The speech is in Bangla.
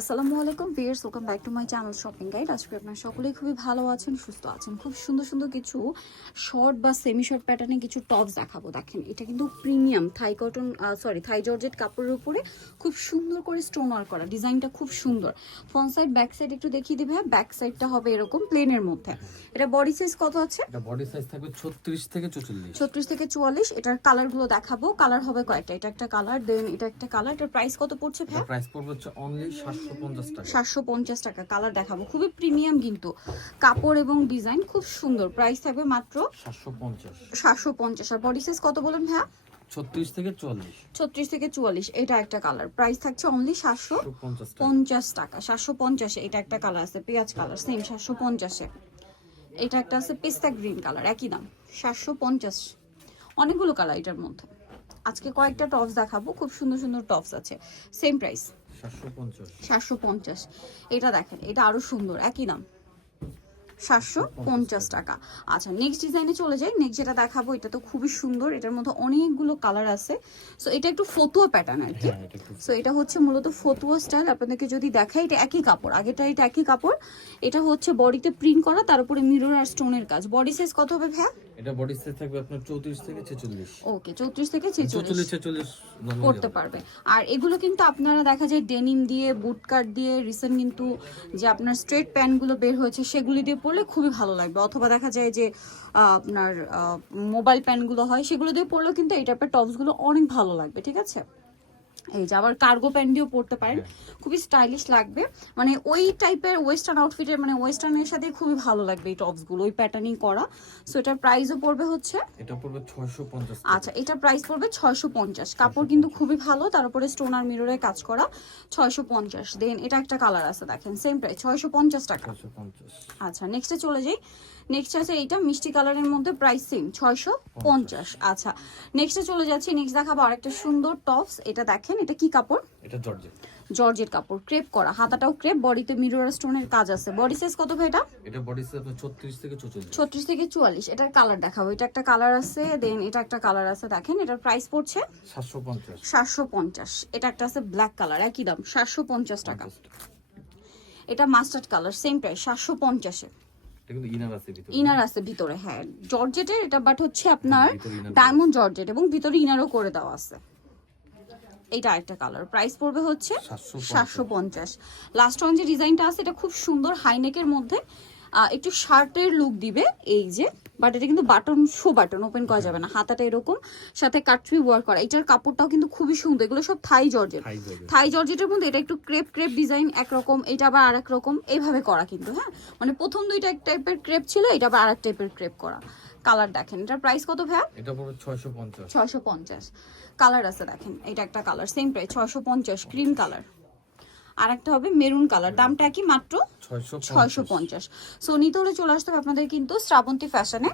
আসসালামু আলাইকুম viewers welcome back to my channel shopping guide আজকে আপনারা সকলেই খুবই ভালো আছেন সুস্থ আছেন। খুব সুন্দর সুন্দর কিছু শর্ট বা সেমি শর্ট প্যাটার্নে কিছু টপস দেখাবো। দেখেন এটা কিন্তু premium Thai cotton sorry Thai georgette কাপড়ের উপরে খুব সুন্দর করে স্টোন ওয়ার্ক করা। ডিজাইনটা খুব সুন্দর। ফ্রন্ট সাইড ব্যাক সাইড একটু দেখিয়ে দিবে ব্যাক সাইডটা হবে এরকম প্লেনের মধ্যে। এটা বডি সাইজ কত আছে? এটা বডি সাইজ থাকবে 36 থেকে 44 ছত্রিশ থেকে চুয়াল্লিশ। এটার কালারগুলো দেখাবো। কালার হবে কয়েকটা। এটা একটা কালার দেন এটা একটা কালার এটার প্রাইস কত পড়ছে ভাই প্রাইস পড়বে হচ্ছে অনলি 750 টাকা সাতশো পঞ্চাশ টাকা। কালার দেখাবো। খুবই প্রিমিয়াম কিন্তু। কাপড় এবং ডিজাইন খুব সুন্দর। প্রাইস থাকবে মাত্র 750 সাতশো পঞ্চাশ। আর বডি সাইজ কত বলেন ভাইয়া? 36 থেকে 44 ছত্রিশ থেকে চুয়াল্লিশ এটা একটা কালার প্রাইস থাকছে অনলি সাতশো 750 টাকা। পঞ্চাশ টাকা। সাতশো পঞ্চাশে এটা একটা কালার আছে পেঁয়াজ কালার সেম সাতশো পঞ্চাশে। এটা একটা আছে পেস্তা গ্রিন কালার একই দাম। সাতশো পঞ্চাশ। অনেকগুলো কালার এটার মধ্যে। আজকে কয়েকটা টপস দেখাবো। খুব সুন্দর সুন্দর টপস আছে। সেম প্রাইস 750 সাতশো পঞ্চাশ। এটা দেখেন এটা আরও সুন্দর একই দাম। সাতশো পঞ্চাশ টাকা। আচ্ছা নেক্সট ডিজাইনে চলে যাই। নেক্সট যেটা দেখাবো এটা তো খুবই সুন্দর। এটার মধ্যে অনেকগুলো কালার আছে। সো এটা একটু ফতুয়া প্যাটার্ন আর কি। হ্যাঁ এটা সো হচ্ছে মূলত ফতুয়া স্টাইল আপনাদেরকে যদি দেখাই এটা একই কাপড়। আগেটা এটা একই কাপড়। এটা হচ্ছে বডিতে প্রিন্ট করা তার উপরে মিরর আর স্টোনের কাজ। বডি সাইজ কত হবে ভাইয়া? এটা বডি সাইজ থাকবে আপনার 34 থেকে 46 ওকে চৌত্রিশ থেকে ছেচল্লিশ। 44 46 করতে পারবে। আর এগুলো কিন্তু আপনারা দেখা যায় ডেনিম দিয়ে বুট কাট দিয়ে রিসেন্ট কিন্তু যে আপনার স্ট্রেট প্যান্টগুলো বের হয়েছে সেগুলি দিয়ে পরলে খুবই ভালো লাগবে। অথবা দেখা যায় যে আপনার মোবাইল প্যান্টগুলো হয় সেগুলো দিয়ে পরলেও কিন্তু এই টাইপের টপসগুলো অনেক ভালো লাগবে ঠিক আছে? এই যে আবার কার্গো প্যান্ট দিয়েও পরতে পারেন। খুবই স্টাইলিশ লাগবে। মানে ওই টাইপের ওয়েস্টার্ন আউটফিটের মানে ওয়েস্টার্নের সাথে খুবই ভালো লাগবে এই টপসগুলো ওই প্যাটার্নিং করা। সো এটার প্রাইসও পড়বে হচ্ছে এটা পড়বে 650 আচ্ছা এটা প্রাইস পড়বে ছয়শো পঞ্চাশ। কাপড় কিন্তু খুবই ভালো তার উপরে স্টোন আর মিররে কাজ করা ছয়শো পঞ্চাশ। দেন এটা একটা কালার আছে দেখেন সেম প্রাইস ছয়শো পঞ্চাশ টাকা। 650 আচ্ছা নেক্সটে চলে যাই। নেক্সট আছে এইটা মিষ্টি কালারের মধ্যে প্রাইস সেম ছয়শো পঞ্চাশ। আচ্ছা নেক্সটে চলে যাচ্ছি নেক্সট দেখাবো আরেকটা সুন্দর টপস এটা দেখেন এটা কি কাপড়? এটা জর্জেট। জর্জের কাপড় ক্রেপ করা হাতাটাও ক্রেপ বডিতে মিরর স্টোনের কাজ আছে। বডি সাইজ কত ভাই এটা? এটা বডি সাইজ আপনার 36 থেকে 44 ছত্রিশ থেকে চুয়াল্লিশ এটার কালার দেখাবো। এটা একটা কালার আছে দেন এটা একটা কালার আছে দেখেন এটার প্রাইস পড়ছে 750 সাতশো পঞ্চাশ এটা একটা আছে ব্ল্যাক কালার একই দাম সাতশো পঞ্চাশ টাকা। এটা মাস্টার্ড কালার সেম প্রাইস সাতশো পঞ্চাশে। এটা কিন্তু ইনার আছে ভিতরে হ্যাঁ। জর্জেটের এটা বাট হচ্ছে আপনার হ্যাঁ, inner ডায়মন্ড জর্জেট এবং ভিতরে ইনারও করে দেওয়া আছে। এটা একটা কালার প্রাইস পড়বে হচ্ছে সাতশো পঞ্চাশ। লাস্ট ওয়ান যে ডিজাইনটা আছে এটা খুব সুন্দর হাইনেকের মধ্যে। একটু শার্টের লুক দিবে এই যে বাট এটা কিন্তু বাটন শো বাটন ওপেন করা যাবে না। হাতাটা এরকম সাথে কাটছুই ওয়ার্ক করা। এটার কাপড়টাও কিন্তু খুবই সুন্দর এগুলো সব থাই জর্জেট থাই জর্জেটের মধ্যে এটা একটু ক্রেপ ক্রেপ ডিজাইন একরকম এটা আবার আরেক রকম এইভাবে করা কিন্তু হ্যাঁ? মানে প্রথম দুইটা এক টাইপের ক্রেপ ছিল এটা আবার আরেক টাইপের ক্রেপ করা। কালার দেখেন এটার প্রাইস কত ভাইয়া? এটা পড়বে 650 ছয়শো পঞ্চাশ। কালার আছে দেখেন এটা একটা কালার সেম প্রাইস ছয়শো পঞ্চাশ ক্রিম কালার আর একটা হবে মেরুন কালার। দামটা কি মাত্র ছয়শো পঞ্চাশ। সো নিতে হলে চলে আসতে হবে আপনাদের কিন্তু শ্রাবন্তী ফ্যাশনে